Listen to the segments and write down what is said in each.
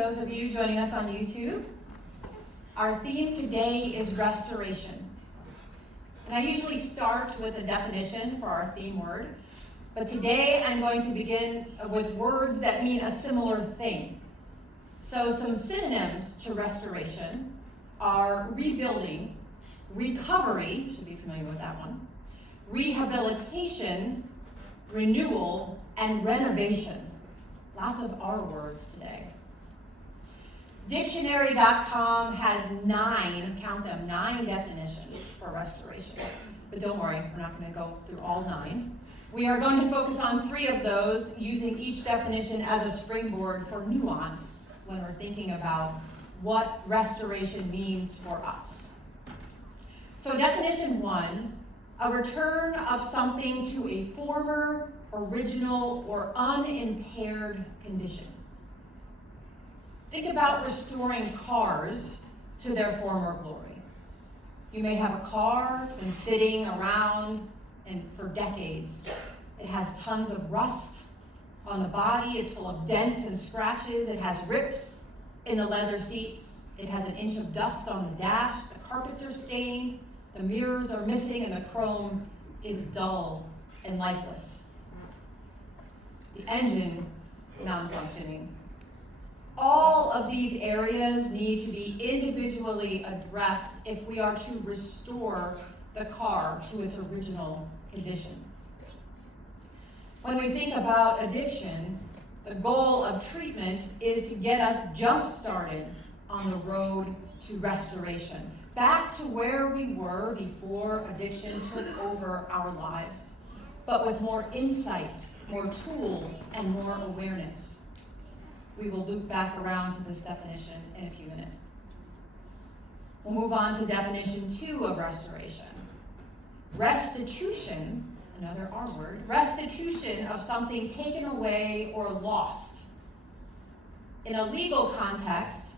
those of you joining us on YouTube. Our theme today is restoration. And I usually start with a definition for our theme word, but today I'm going to begin with words that mean a similar thing. So some synonyms to restoration are rebuilding, recovery, should be familiar with that one, rehabilitation, renewal, and renovation. Lots of R words today. Dictionary.com has 9, count them, 9 definitions for restoration. But don't worry, we're not going to go through all 9. We are going to focus on 3 of those, using each definition as a springboard for nuance when we're thinking about what restoration means for us. So definition 1, a return of something to a former, original, or unimpaired condition. Think about restoring cars to their former glory. You may have a car, it's been sitting around and for decades. It has tons of rust on the body, it's full of dents and scratches, it has rips in the leather seats, it has an inch of dust on the dash, the carpets are stained, the mirrors are missing, and the chrome is dull and lifeless. The engine, non-functioning. All of these areas need to be individually addressed if we are to restore the car to its original condition. When we think about addiction, the goal of treatment is to get us jump-started on the road to restoration, back to where we were before addiction took over our lives, but with more insights, more tools, and more awareness. We will loop back around to this definition in a few minutes. We'll move on to definition 2 of restoration. Restitution, another R word, restitution of something taken away or lost. In a legal context,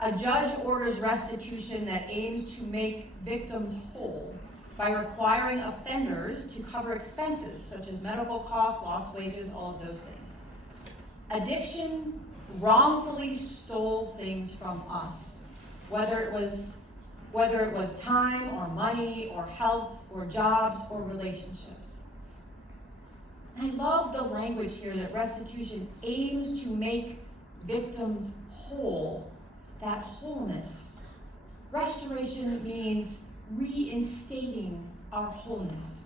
a judge orders restitution that aims to make victims whole by requiring offenders to cover expenses such as medical costs, lost wages, all of those things. Addiction wrongfully stole things from us, whether it was time or money or health or jobs or relationships. I love the language here that restitution aims to make victims whole, that wholeness. Restoration means reinstating our wholeness.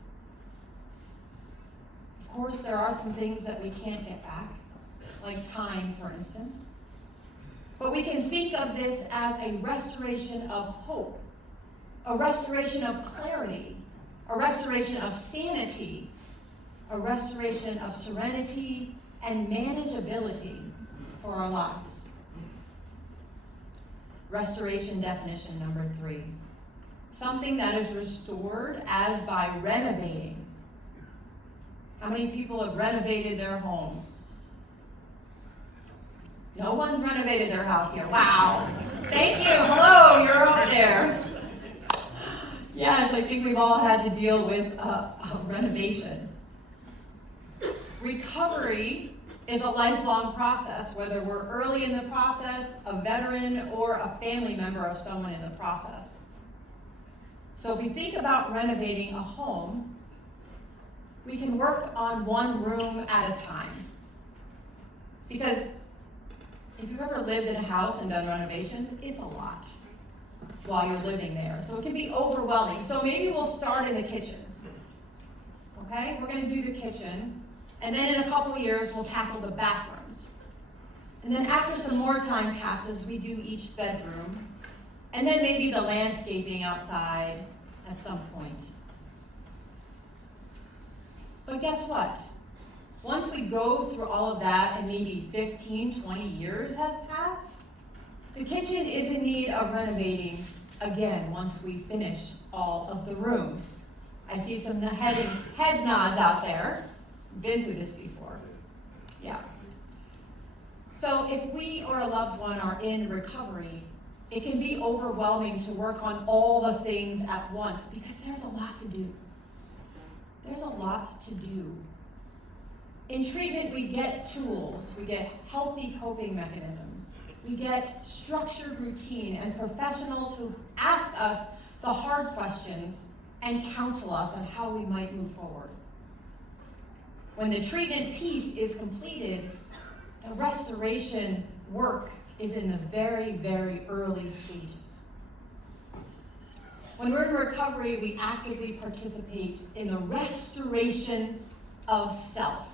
Of course, there are some things that we can't get back, like time, for instance. But we can think of this as a restoration of hope, a restoration of clarity, a restoration of sanity, a restoration of serenity and manageability for our lives. Restoration definition number 3. Something that is restored as by renovating. How many people have renovated their homes? No one's renovated their house here. Wow. Thank you. Hello, you're up there. Yes, I think we've all had to deal with a renovation. Recovery is a lifelong process, whether we're early in the process, a veteran, or a family member of someone in the process. So if we think about renovating a home, we can work on one room at a time. Because if you've ever lived in a house and done renovations, it's a lot while you're living there. So it can be overwhelming. So maybe we'll start in the kitchen. Okay? We're going to do the kitchen. And then in a couple of years, we'll tackle the bathrooms. And then after some more time passes, we do each bedroom. And then maybe the landscaping outside at some point. But guess what? Once we go through all of that and maybe 15, 20 years has passed, the kitchen is in need of renovating again once we finish all of the rooms. I see some head nods out there. Been through this before. Yeah. So if we or a loved one are in recovery, it can be overwhelming to work on all the things at once because there's a lot to do. There's a lot to do. In treatment, we get tools, we get healthy coping mechanisms, We get structured routine and professionals who ask us the hard questions and counsel us on how we might move forward. When the treatment piece is completed, the restoration work is in the very, very early stages. When we're in recovery, we actively participate in the restoration of self.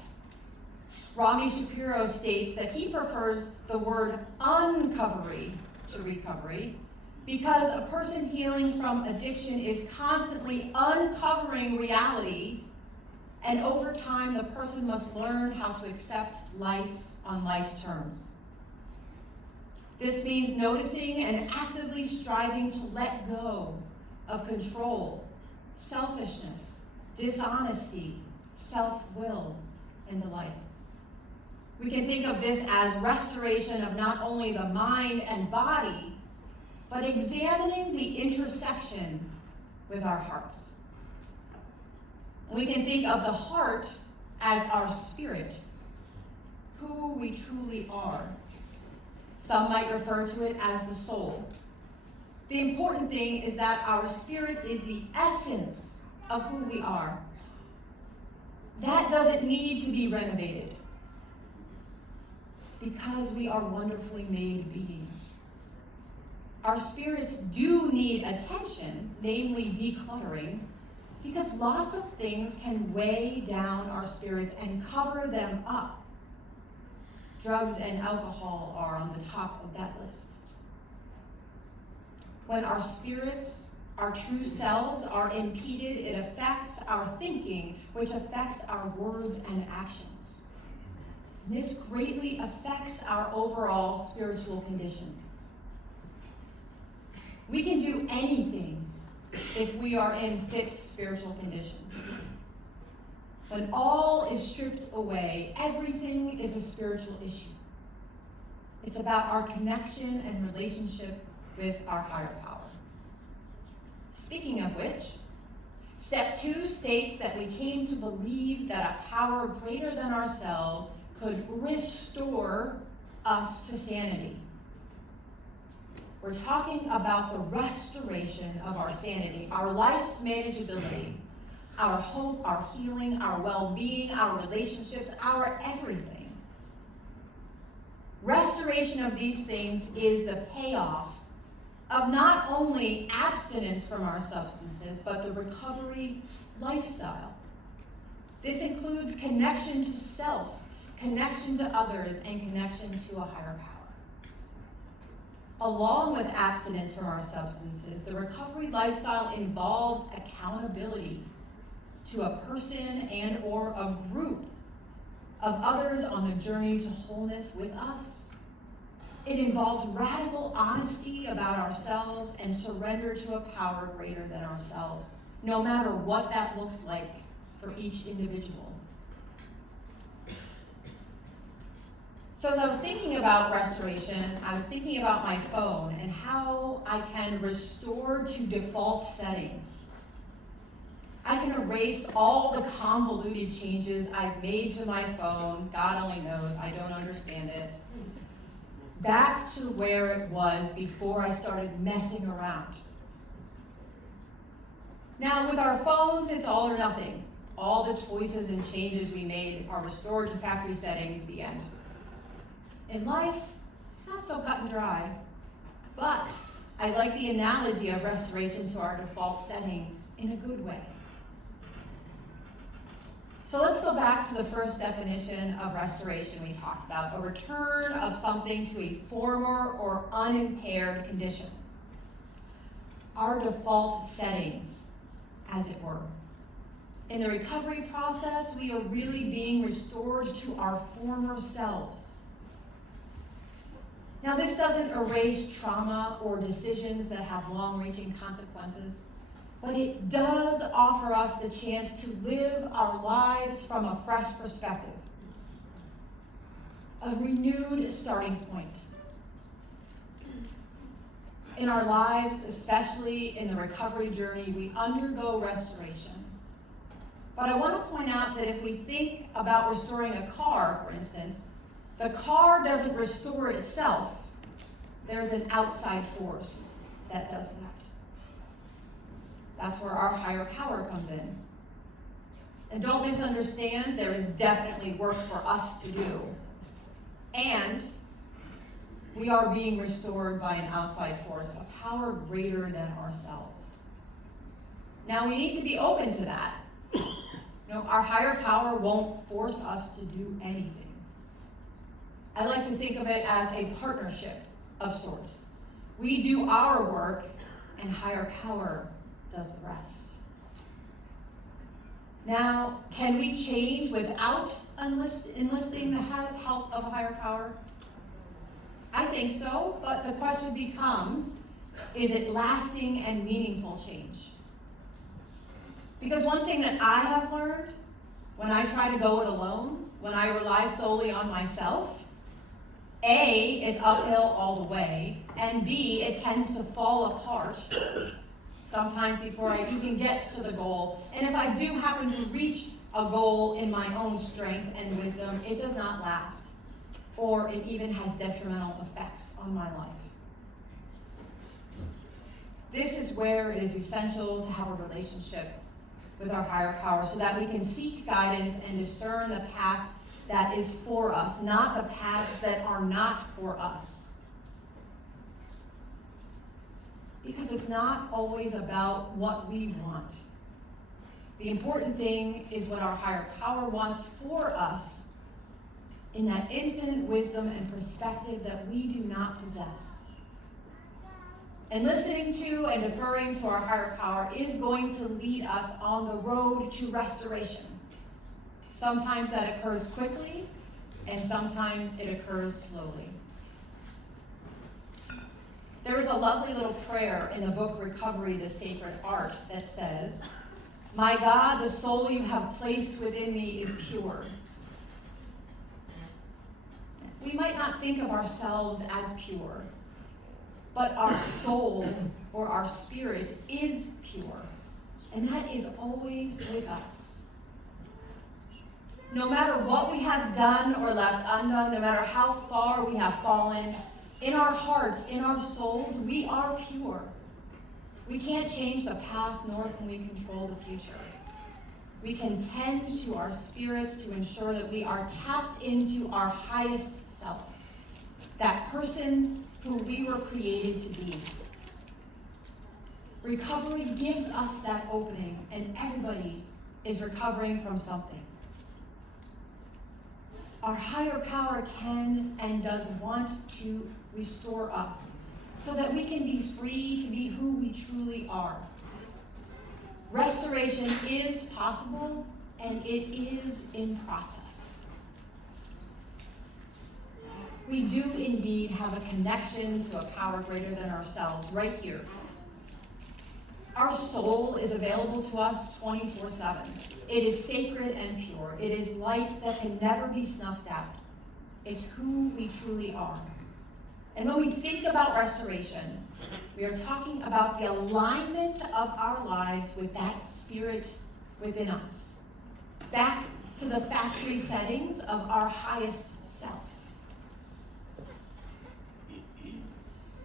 Rami Shapiro states that he prefers the word uncovery to recovery because a person healing from addiction is constantly uncovering reality, and over time the person must learn how to accept life on life's terms. This means noticing and actively striving to let go of control, selfishness, dishonesty, self-will, and the like. We can think of this as restoration of not only the mind and body, but examining the intersection with our hearts. And we can think of the heart as our spirit, who we truly are. Some might refer to it as the soul. The important thing is that our spirit is the essence of who we are. That doesn't need to be renovated because we are wonderfully made beings. Our spirits do need attention, namely decluttering, because lots of things can weigh down our spirits and cover them up. Drugs and alcohol are on the top of that list. When our spirits, our true selves, are impeded, it affects our thinking, which affects our words and actions. This greatly affects our overall spiritual condition. We can do anything if we are in fit spiritual condition. When all is stripped away, everything is a spiritual issue. It's about our connection and relationship with our higher power. Speaking of which, step 2 states that we came to believe that a power greater than ourselves could restore us to sanity. We're talking about the restoration of our sanity, our life's manageability, our hope, our healing, our well-being, our relationships, our everything. Restoration of these things is the payoff of not only abstinence from our substances, but the recovery lifestyle. This includes connection to self, connection to others, and connection to a higher power. Along with abstinence from our substances, the recovery lifestyle involves accountability to a person and or a group of others on the journey to wholeness with us. It involves radical honesty about ourselves and surrender to a power greater than ourselves, no matter what that looks like for each individual. So as I was thinking about restoration, I was thinking about my phone and how I can restore to default settings. I can erase all the convoluted changes I've made to my phone, God only knows, I don't understand it, back to where it was before I started messing around. Now with our phones, it's all or nothing. All the choices and changes we made are restored to factory settings, the end. In life, it's not so cut and dry, but I like the analogy of restoration to our default settings in a good way. So let's go back to the first definition of restoration we talked about, a return of something to a former or unimpaired condition. Our default settings, as it were. In the recovery process, we are really being restored to our former selves. Now, this doesn't erase trauma or decisions that have long-reaching consequences, but it does offer us the chance to live our lives from a fresh perspective, a renewed starting point. In our lives, especially in the recovery journey, we undergo restoration. But I want to point out that if we think about restoring a car, for instance, the car doesn't restore itself. there's an outside force that does that. That's where our higher power comes in. And don't misunderstand, there is definitely work for us to do. And we are being restored by an outside force, a power greater than ourselves. Now we need to be open to that. Our higher power won't force us to do anything. I like to think of it as a partnership of sorts. We do our work, and higher power does the rest. Now, can we change without enlisting the help of a higher power? I think so, but the question becomes, is it lasting and meaningful change? Because one thing that I have learned, when I try to go it alone, when I rely solely on myself, A, it's uphill all the way, and B, it tends to fall apart sometimes before I even get to the goal. And if I do happen to reach a goal in my own strength and wisdom, it does not last, or it even has detrimental effects on my life. This is where it is essential to have a relationship with our higher power so that we can seek guidance and discern the path that is for us, not the paths that are not for us. Because it's not always about what we want. The important thing is what our higher power wants for us in that infinite wisdom and perspective that we do not possess. And listening to and deferring to our higher power is going to lead us on the road to restoration. Sometimes that occurs quickly, and sometimes it occurs slowly. There is a lovely little prayer in the book Recovery, the Sacred Art that says, "My God, the soul you have placed within me is pure." We might not think of ourselves as pure, but our soul or our spirit is pure, and that is always with us. No matter what we have done or left undone, no matter how far we have fallen, in our hearts, in our souls, we are pure. We can't change the past, nor can we control the future. We can tend to our spirits to ensure that we are tapped into our highest self, that person who we were created to be. Recovery gives us that opening, and everybody is recovering from something. Our higher power can and does want to restore us so that we can be free to be who we truly are. Restoration is possible, and it is in process. We do indeed have a connection to a power greater than ourselves right here. Our soul is available to us 24/7. It is sacred and pure. It is light that can never be snuffed out. It's who we truly are. And when we think about restoration, we are talking about the alignment of our lives with that spirit within us, back to the factory settings of our highest self.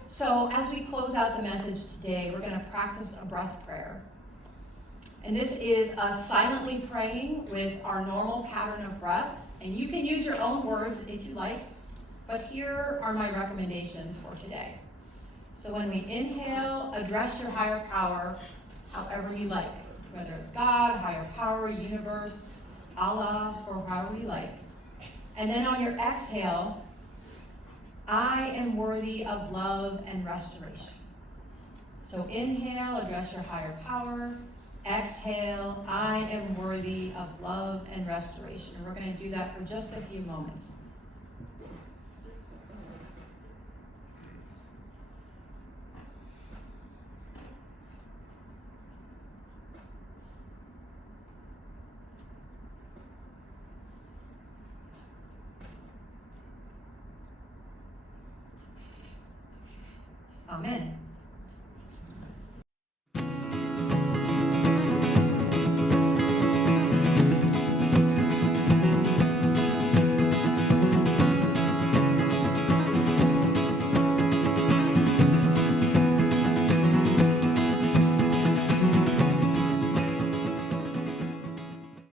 So as we close out the message today, we're going to practice a breath prayer. And this is us silently praying with our normal pattern of breath. And you can use your own words if you like, but here are my recommendations for today. So when we inhale, address your higher power however you like, whether it's God, higher power, universe, Allah, or however you like. And then on your exhale, I am worthy of love and restoration. So inhale, address your higher power. Exhale, I am worthy of love and restoration. And we're going to do that for just a few moments. Amen.